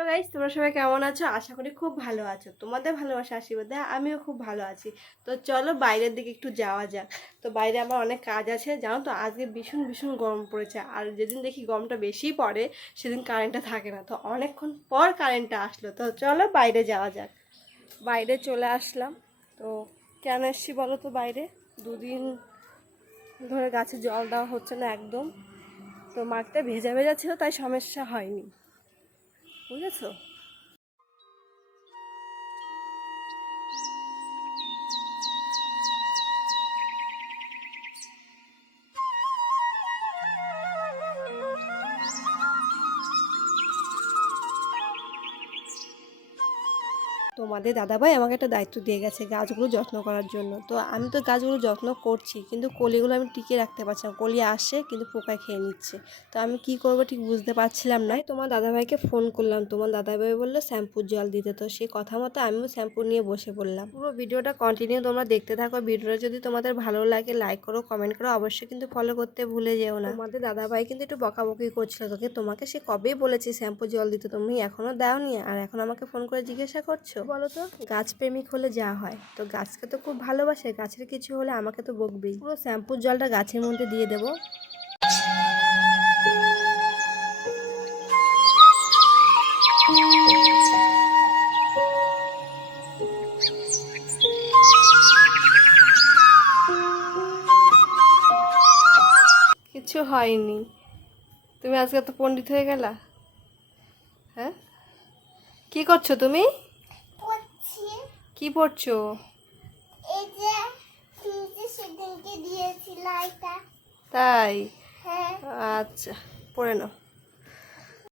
Hello guys, তোমরা সবাই কেমন আছো? আশা করি খুব ভালো আছো। তোমাদের ভালোবাসা আশীর্বাদে আমিও খুব ভালো আছি। তো চলো বাইরের দিকে একটু যাওয়া যাক। তো বাইরে আমার অনেক কাজ আছে, জানো তো? আজকে ভীষণ ভীষণ গরম পড়েছে। আর যেদিন দেখি গরমটা বেশি পড়ে, সেদিন কারেন্টটা থাকে না। তো অনেকক্ষণ পর কারেন্টটা আসলো। তো চলো বাইরে যাওয়া যাক। বাইরে চলে আসলাম। তো কেন এসছি বলো তো বাইরে? দুদিন ধরে গাছে জল দেওয়া হচ্ছে না একদম। তো মাঠটা ভেজা ভেজা ছিল, তাই সমস্যা হয়নি। বুঝেছো তোমাদের দাদাভাই আমাকে একটা দায়িত্ব দিয়ে গেছে গাছগুলো যত্ন করার জন্য। তো আমি তো গাছগুলো যত্ন করছি, কিন্তু কলিগুলো আমি টিকিয়ে রাখতে পারছি না। কলি আসে, কিন্তু পোকায় খেয়ে নিচ্ছে। তো আমি কি করব ঠিক বুঝতে পারছিলাম না। তোমার দাদাভাইকে ফোন করলাম। তোমার দাদাভাই বলল, শ্যাম্পুর জল দিতে। তো সেই কথা মতো আমিও শ্যাম্পু নিয়ে বসে পড়লাম। পুরো ভিডিওটা কন্টিনিউ তোমরা দেখতে থাকো। ভিডিওটা যদি তোমাদের ভালো লাগে লাইক করো কমেন্ট করো, অবশ্যই কিন্তু ফলো করতে ভুলে যেও না। তোমাদের দাদাভাই কিন্তু একটু বকাবকি করছিল। তোকে তোমাকে সে কবেই বলেছি, শ্যাম্পু জল দিতে। তুমি এখনও দাওনি? আর এখন আমাকে ফোন করে জিজ্ঞাসা করছ? বলো তো গাছ প্রেমিক হলে যা হয়। তো গাছকে তো খুব ভালোবাসে, গাছের কিছু হলে আমাকে তো বকবেই। পুরো শ্যাম্পুর জলটা গাছের মধ্যে দিয়ে দেবো। কিছু হয়নি। তুমি আজকে তো পণ্ডিত হয়ে গেলা? হ্যাঁ? কি করছ তুমি? কি পড়ছো? এই যে তুমি যে সেদিনকে দিয়েছিল এটা। তাই? হ্যাঁ। আচ্ছা পড়ে নাও।